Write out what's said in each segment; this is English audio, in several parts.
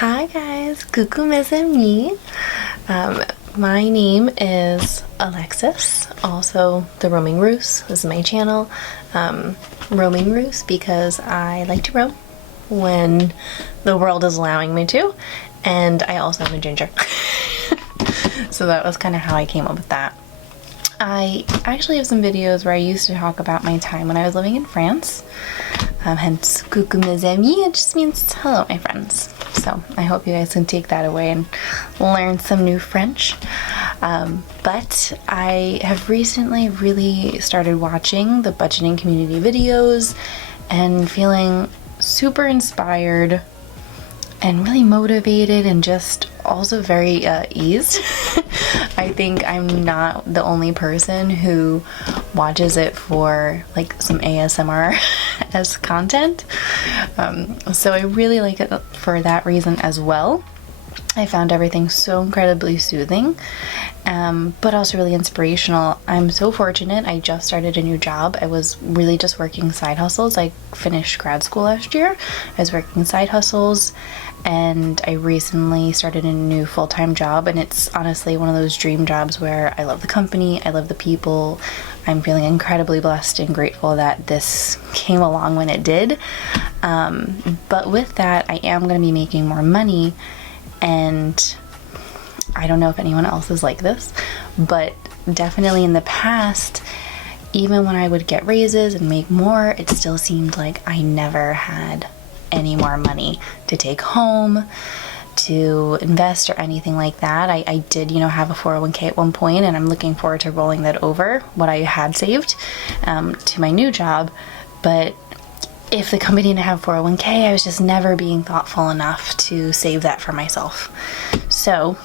Hi guys, Alexis and me. My name is Alexis, also the Roaming Roos. This is my channel. Roaming Roos because I like to roam when the world is allowing me to, and I also am a ginger. So that was kind of how I came up with that. I actually have some videos where I used to talk about my time when I was living in France. Hence, coucou mes amis, it just means hello my friends. So I hope you guys can take that away and learn some new French. But I have recently really started watching the budgeting community videos and feeling super inspired and really motivated and just also very eased. I think I'm not the only person who watches it for like some ASMR as content. So I really like it for that reason as well. I found everything so incredibly soothing, but also really inspirational. I'm so fortunate. I just started a new job. I was really just working side hustles. I finished grad school last year. I was working side hustles, and I recently started a new full-time job, and it's honestly one of those dream jobs where I love the company, I love the people. I'm feeling incredibly blessed and grateful that this came along when it did. But with that, I am going to be making more money. And I don't know if anyone else is like this, but definitely in the past, even when I would get raises and make more, it still seemed like I never had any more money to take home, to invest, or anything like that. I did, have a 401k at one point, and I'm looking forward to rolling that over, what I had saved, to my new job. But if the company didn't have 401k, I was just never being thoughtful enough to save that for myself. So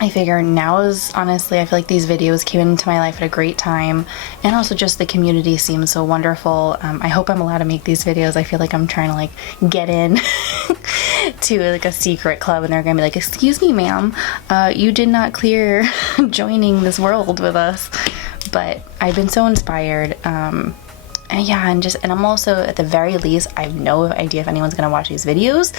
I figure now is honestly, I feel like these videos came into my life at a great time, and also just the community seems so wonderful. I hope I'm allowed to make these videos. I feel like I'm trying to get in to a secret club, and they're gonna be like, excuse me ma'am, you did not clear joining this world with us. But I've been so inspired. And I'm also, at the very least, I have no idea if anyone's gonna watch these videos,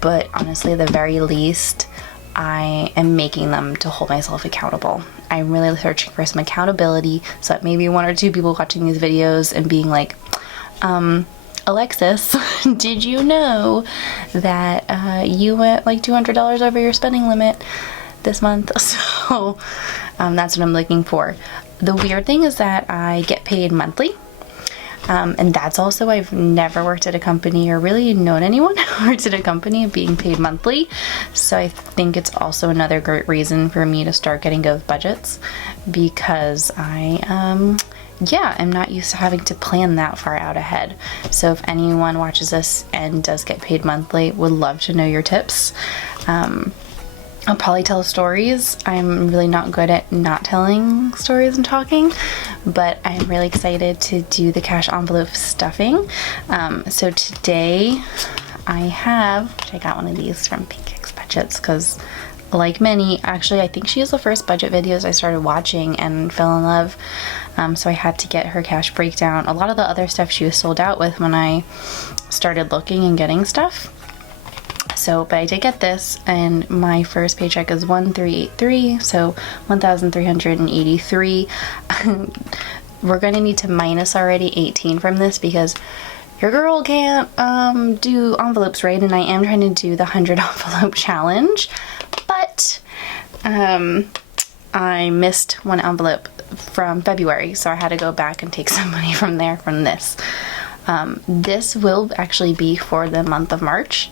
but honestly, at the very least, I am making them to hold myself accountable. I'm really searching for some accountability, so that maybe one or two people watching these videos and being like, Alexis, did you know that you went like $200 over your spending limit this month? So that's what I'm looking for. The weird thing is that I get paid monthly. And that's also, I've never worked at a company or really known anyone who works at a company being paid monthly. So I think it's also another great reason for me to start getting good with budgets, because I, am not used to having to plan that far out ahead. So if anyone watches this and does get paid monthly, would love to know your tips. I'll probably tell stories. I'm really not good at not telling stories and talking, but I'm really excited to do the cash envelope stuffing. So today I got one of these from Pancakes Budgets, because like many, actually I think she was the first budget videos I started watching and fell in love. So I had to get her cash breakdown. A lot of the other stuff she was sold out with when I started looking and getting stuff. But I did get this, and my first paycheck is 1,383, so 1,383. We're gonna need to minus already 18 from this, because your girl can't do envelopes right, and I am trying to do the 100 envelope challenge, but I missed one envelope from February, so I had to go back and take some money from there from this. This will actually be for the month of March.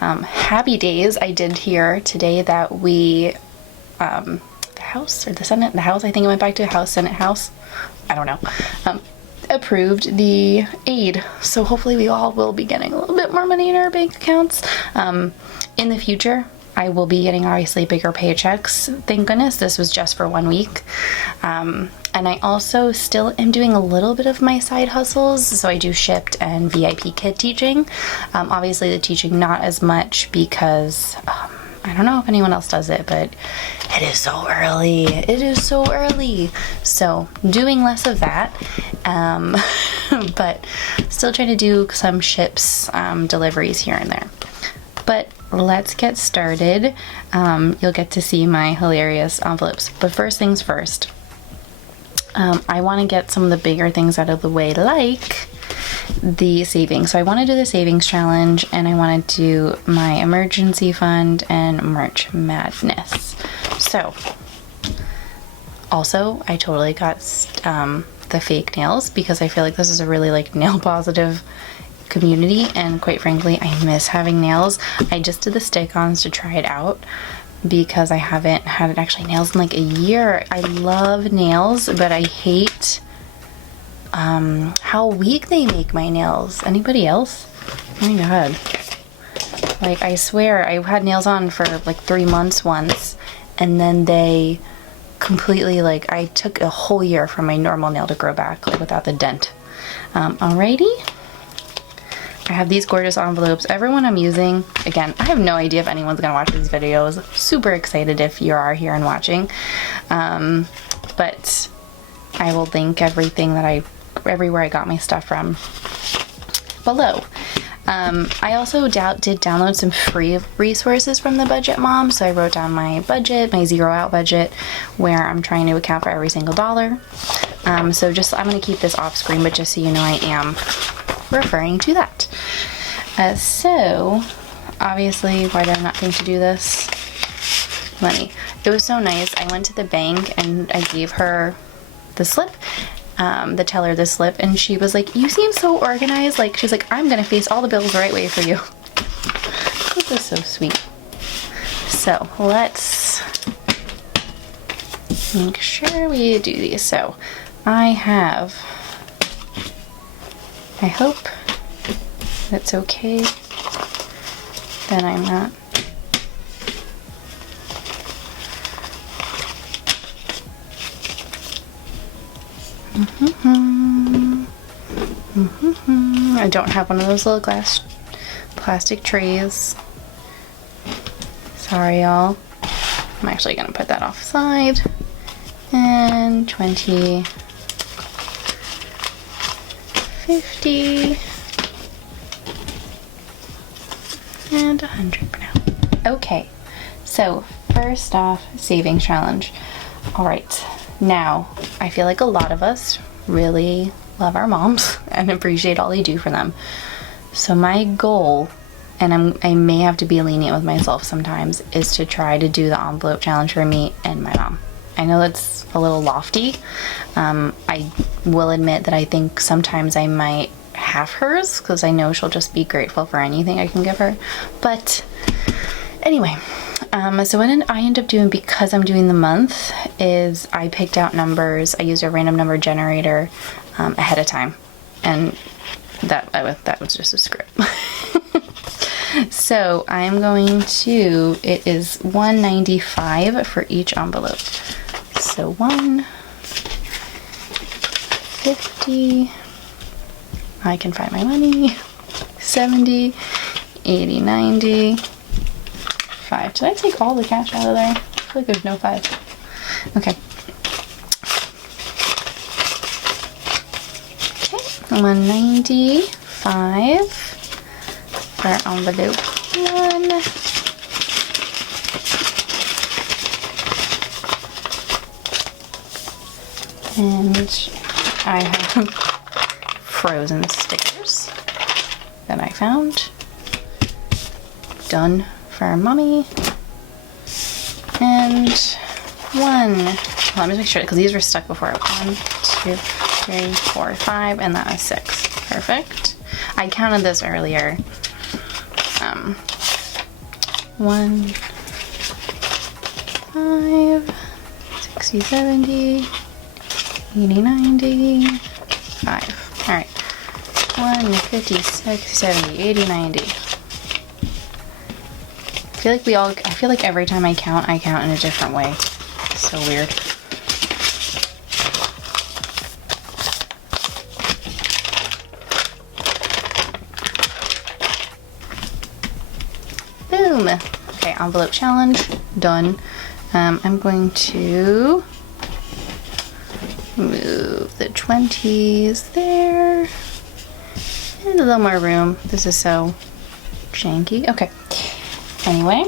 Happy days. I did hear today that the House or the Senate, the House, I think it went back to House, Senate, House, I don't know, approved the aid. So hopefully we all will be getting a little bit more money in our bank accounts. In the future, I will be getting obviously bigger paychecks. Thank goodness this was just for 1 week. And I also still am doing a little bit of my side hustles. So I do Shipped and VIP kid teaching. Obviously the teaching not as much, because I don't know if anyone else does it, but it is so early. It is so early. So doing less of that, but still trying to do some ships, deliveries here and there. But let's get started. You'll get to see my hilarious envelopes. But first things first, I want to get some of the bigger things out of the way, like the savings. So I want to do the savings challenge, and I want to do my emergency fund and March Madness. So also, I totally got the fake nails because I feel like this is a really like nail positive community, and quite frankly I miss having nails. I just did the stick-ons to try it out because I haven't had actually nails in like a year. I love nails, but I hate how weak they make my nails. Anybody else? Oh my god. Like, I swear I had nails on for like 3 months once, and then they completely, like, I took a whole year for my normal nail to grow back, like without the dent. Alrighty. I have these gorgeous envelopes. Everyone I'm using, again, I have no idea if anyone's gonna watch these videos. Super excited if you are here and watching. But I will link everything that everywhere I got my stuff from below. I also did download some free resources from the Budget Mom. So I wrote down my budget, my zero out budget, where I'm trying to account for every single dollar. So just, I'm going to keep this off screen, but just so you know, I am referring to that. So obviously, why did I not think to do this? Money. It was so nice. I went to the bank and I gave her the slip. The teller the slip, and she was like, you seem so organized. Like, she's like, I'm gonna face all the bills the right way for you. This is so sweet. So let's make sure we do these. So I hope that's okay that I'm not I don't have one of those little glass plastic trays. Sorry, y'all. I'm actually gonna put that offside. And 20, 50, and 100 for now. Okay, so first off, savings challenge. All right. Now, I feel like a lot of us really love our moms and appreciate all they do for them. So my goal, and I may have to be lenient with myself sometimes, is to try to do the envelope challenge for me and my mom. I know that's a little lofty. I will admit that I think sometimes I might have hers because I know she'll just be grateful for anything I can give her. But anyway, so what I end up doing, because I'm doing the month, is I picked out numbers. I used a random number generator ahead of time, and that was just a script. So I'm going to, it is $1.95 for each envelope. So $1.50, I can find my money, 70, 80, 90, 5. Did I take all the cash out of there? I feel like there's no 5. Okay. Okay, $1.95 for envelope 1. And I have frozen stickers that I found. Done for mommy. And 1. Let me make sure, because these were stuck before. 1, 2, 3, 4, 5, and that was 6. Perfect. I counted this earlier. 1, 5, 60, 70, 80, 90, 5. Alright. 1, 50, 60, 70, 80, 90. I feel like every time I count in a different way. It's so weird. Boom! Okay, envelope challenge, done. I'm going to move the 20s there. And a little more room. This is so janky. Okay. anyway.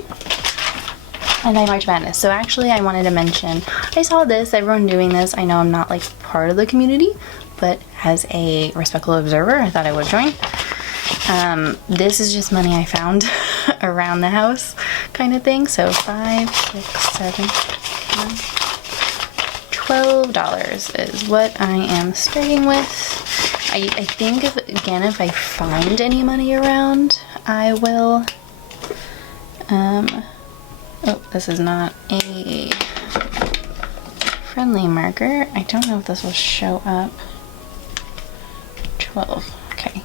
And then March Madness. So actually I wanted to mention, I saw this, everyone doing this. I know I'm not like part of the community, but as a respectful observer, I thought I would join. This is just money I found around the house kind of thing. So $5, $6, $7, $12 is what I am starting with. I think if I find any money around, I will, oh, this is not a friendly marker. I don't know if this will show up. 12, okay.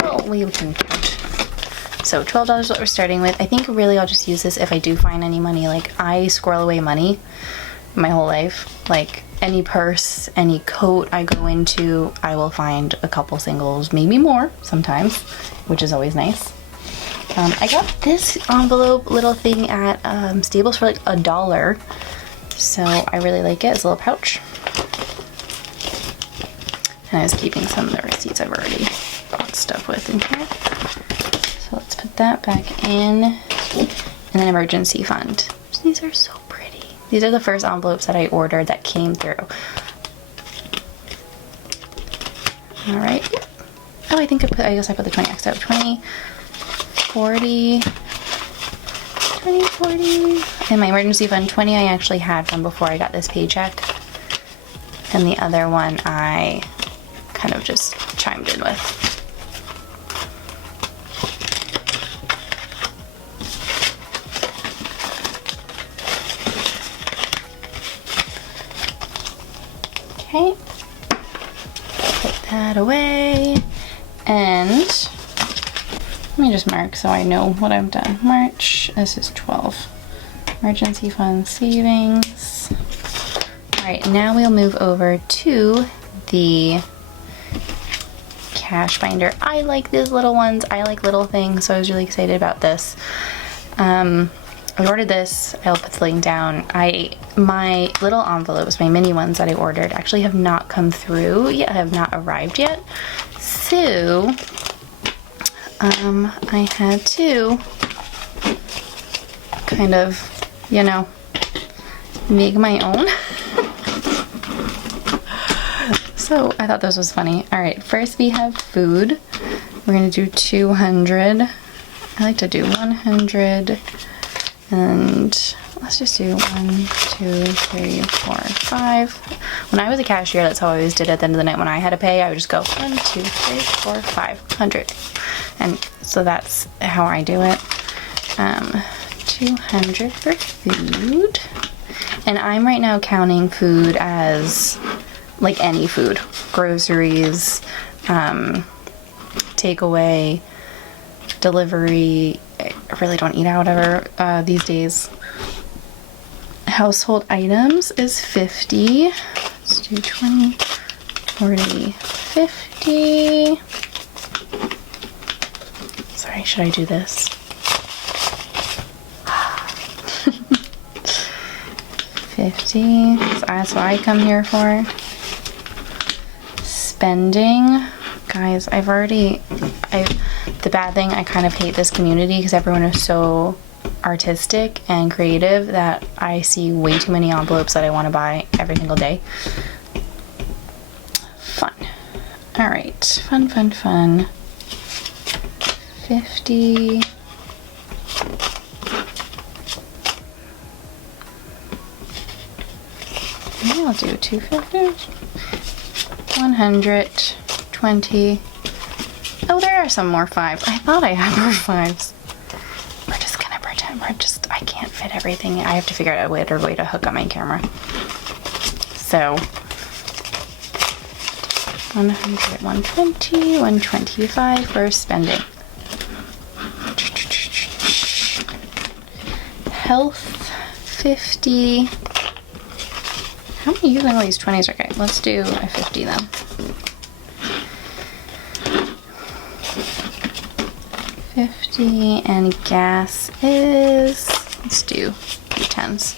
Well, we can count. So $12 is what we're starting with. I think really I'll just use this if I do find any money. Like, I squirrel away money my whole life. Like, any purse, any coat I go into, I will find a couple singles, maybe more sometimes, which is always nice. I got this envelope little thing at Staples for like $1. So I really like it. It's a little pouch. And I was keeping some of the receipts I've already bought stuff with in here. So let's put that back in. And then emergency fund. These are so pretty. These are the first envelopes that I ordered that came through. All right. Oh, I guess I put the 20 out. 20, 40, 20, 40. And my emergency fund 20 I actually had from before I got this paycheck. And the other one I kind of just chimed in with. Okay. Put that away. And let me just mark so I know what I've done. March, this is 12. Emergency fund savings. All right, now we'll move over to the cash binder. I like these little ones. I like little things, so I was really excited about this. I ordered this. I'll put the link down. My little envelopes, my mini ones that I ordered, actually have not come through yet, have not arrived yet. So I had to kind of, you know, make my own. So I thought this was funny. All right, first we have food. We're gonna do 200. I like to do 100, and let's just do 1, 2, 3, 4, 5. When I was a cashier, that's how I always did it. At the end of the night when I had to pay, I would just go 1, 2, 3, 4, 500. And so that's how I do it. 200 for food. And I'm right now counting food as like any food. Groceries, takeaway, delivery. I really don't eat out ever these days. Household items is 50. Let's do 20, 40, 50. Sorry, should I do this? 50. That's what I come here for. Spending. Guys, the bad thing, I kind of hate this community because everyone is so artistic and creative that I see way too many envelopes that I want to buy every single day. Fun. All right. Fun, fun, fun. 50. Maybe I'll do 250. 120. Oh, there are some more 5s. I thought I had more 5s. We're just gonna pretend I can't fit everything. I have to figure out a better way to hook up my camera. So 100, 120, 125 for spending. Health 50. How am I using all these 20s? Okay, let's do a 50 then. 50, and gas is, let's do 10s.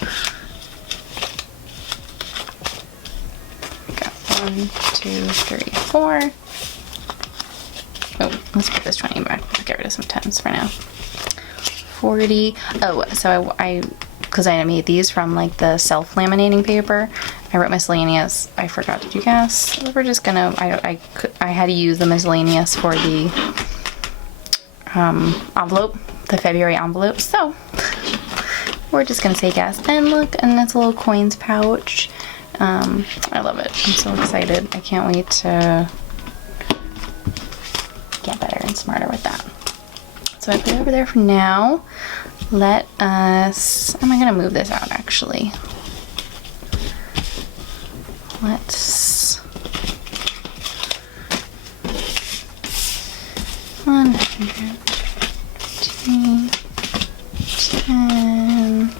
Got 1, 2, 3, 4. Oh, let's put this 20 back. Let's get rid of some 10s for now. 40. Oh, so I because I made these from like the self-laminating paper, I wrote miscellaneous. I forgot to do gas. We're just gonna, I had to use the miscellaneous for the envelope, the February envelope, so we're just gonna say gas. And look, and that's a little coins pouch. I love it. I'm so excited. I can't wait to get better and smarter with that. So I put it over there for now. Let us, am I gonna move this out actually? Let's 100, 10.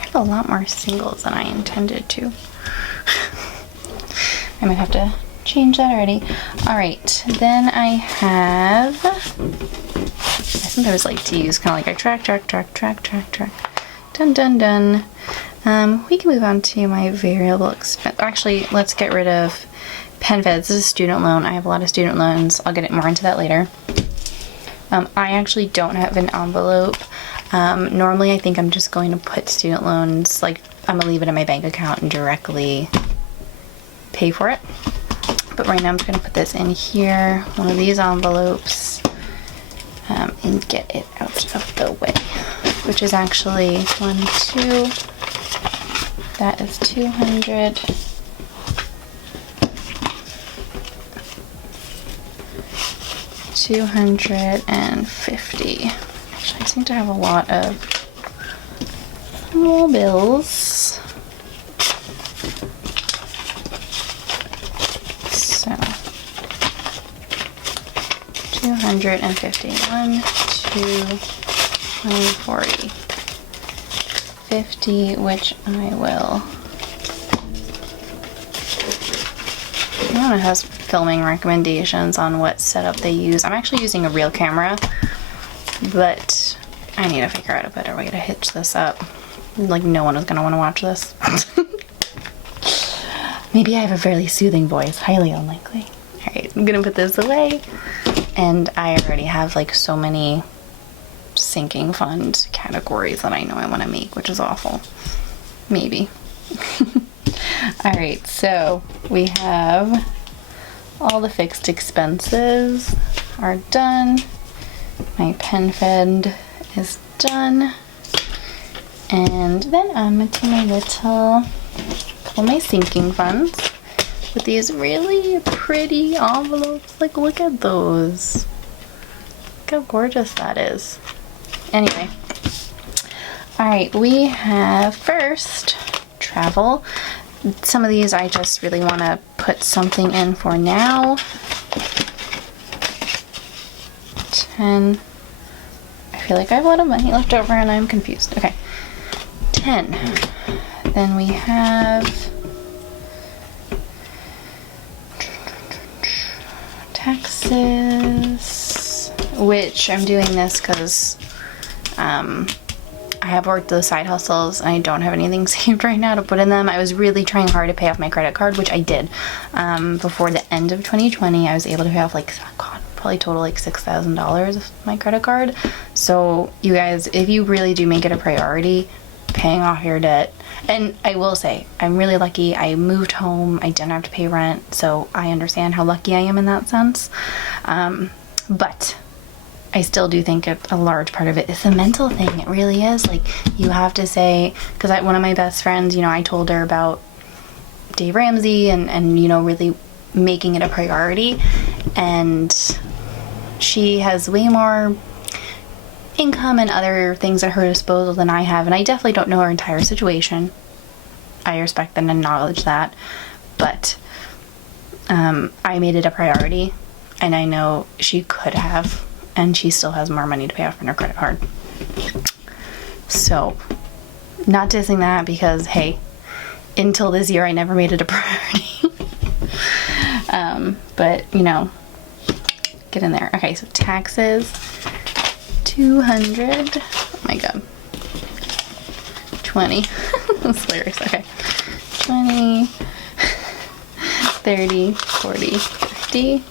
I have a lot more singles than I intended to. I might have to change that already. All right, then I have, I sometimes like to use kind of like a track. Dun dun dun. We can move on to my variable expense. Actually, let's get rid of pen feds. This is a student loan. I have a lot of student loans. I'll get more into that later. I actually don't have an envelope. Normally I think I'm just going to put student loans, like I'm gonna leave it in my bank account and directly pay for it. But right now I'm just gonna put this in here, one of these envelopes, and get it out of the way. Which is actually 1, 2, that is 200. $250. Actually, I seem to have a lot of small bills. So 250. 1, 2, 40, 50, which I will. Everyone has filming recommendations on what setup they use. I'm actually using a real camera, but I need to figure out a better way to hitch this up. Like, no one is gonna want to watch this. Maybe I have a fairly soothing voice. Highly unlikely. Alright, I'm gonna put this away. And I already have like so many sinking fund categories that I know I want to make, which is awful. Maybe. Alright, so we have all the fixed expenses are done. My pen fed is done. And then I'm into my little, couple of my sinking funds with these really pretty envelopes. Like, look at those. Look how gorgeous that is. Anyway. Alright, we have first travel. Some of these I just really want to put something in for now. 10. I feel like I have a lot of money left over and I'm confused. Okay. 10. Then we have taxes, which I'm doing this because I have worked those side hustles and I don't have anything saved right now to put in them. I was really trying hard to pay off my credit card, which I did. Before the end of 2020, I was able to pay off like, God, probably total like $6,000 of my credit card. So you guys, if you really do make it a priority, paying off your debt. And I will say, I'm really lucky. I moved home. I didn't have to pay rent. So I understand how lucky I am in that sense. But I still do think a large part of it is the mental thing. It really is. Like, you have to say, because one of my best friends, you know, I told her about Dave Ramsey and you know, really making it a priority. And she has way more income and other things at her disposal than I have. And I definitely don't know her entire situation. I respect and acknowledge that. But I made it a priority. And I know she could have. And she still has more money to pay off on her credit card. So, not dissing that because, hey, until this year I never made it a priority. But, you know, get in there. Okay, so taxes, 200. Oh my god. 20. That's hilarious. Okay. 20, 30, 40, 50.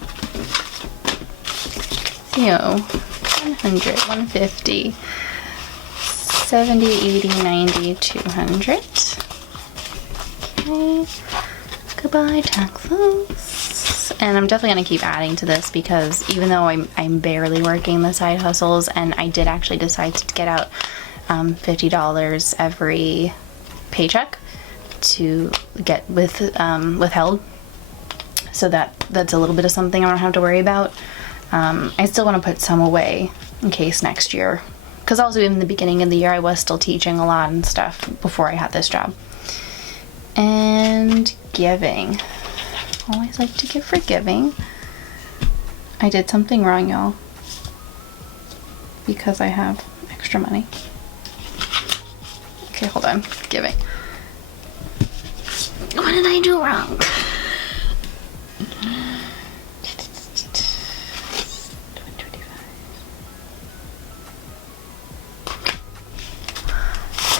So 100, 150, 70, 80, 90, 200. Okay. Goodbye, taxes. And I'm definitely going to keep adding to this because even though I'm barely working the side hustles, and I did actually decide to get out $50 every paycheck to get withheld, so that's a little bit of something I don't have to worry about. I still want to put some away in case next year, because also in the beginning of the year I was still teaching a lot and stuff before I had this job. And giving. Always like to give for giving. I did something wrong, y'all, because I have extra money. Okay, hold on. Giving. What did I do wrong?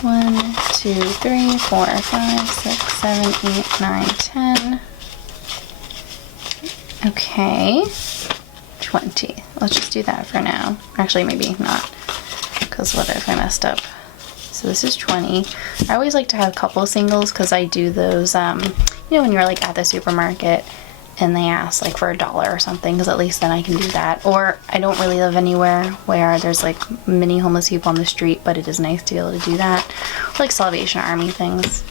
One, 2, 3, 4, 5, 6, 7, 8, 9, 10. Okay. 20. Let's just do that for now. Actually, maybe not, because what if I messed up? So this is 20. I always like to have a couple of singles because I do those, you know, when you're like at the supermarket and they ask like for $1 or something, because at least then I can do that. Or I don't really live anywhere where there's like many homeless people on the street, but it is nice to be able to do that. Or like Salvation Army things.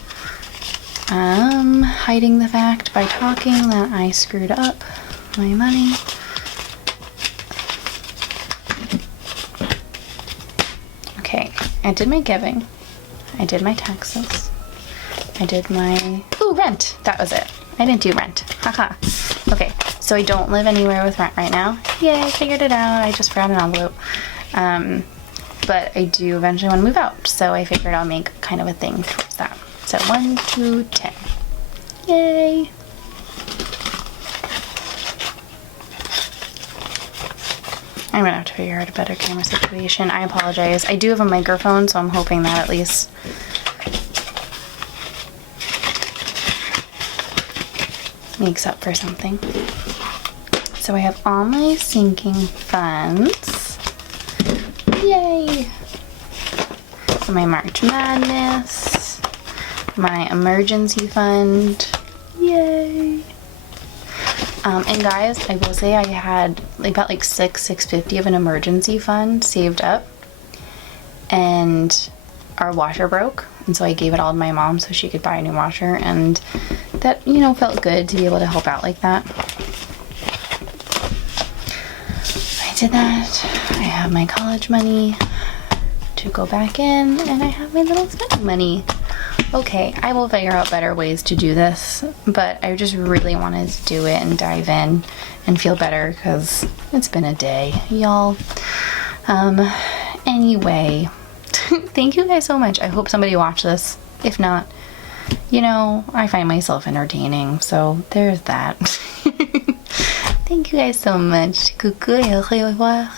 Hiding the fact by talking that I screwed up my money. Okay, I did my giving. I did my taxes. I did my... Ooh, rent! That was it. I didn't do rent. Haha. Okay, so I don't live anywhere with rent right now. Yay, I figured it out. I just forgot an envelope. But I do eventually want to move out, so I figured I'll make kind of a thing towards that. So 1, 2, 10. Yay! I'm gonna have to figure out a better camera situation. I apologize. I do have a microphone, so I'm hoping that at least makes up for something. So I have all my sinking funds. Yay! So my March Madness, my emergency fund. Yay! And guys, I will say I had about like $650 of an emergency fund saved up, and our washer broke, and so I gave it all to my mom so she could buy a new washer, and that, you know, felt good to be able to help out like that. I did that. I have my college money to go back in, and I have my little spending money. Okay, I will figure out better ways to do this, but I just really wanted to do it and dive in and feel better because it's been a day, y'all. Anyway, thank you guys so much. I hope somebody watched this. If not, you know, I find myself entertaining, so there's that. Thank you guys so much. Coucou et au revoir.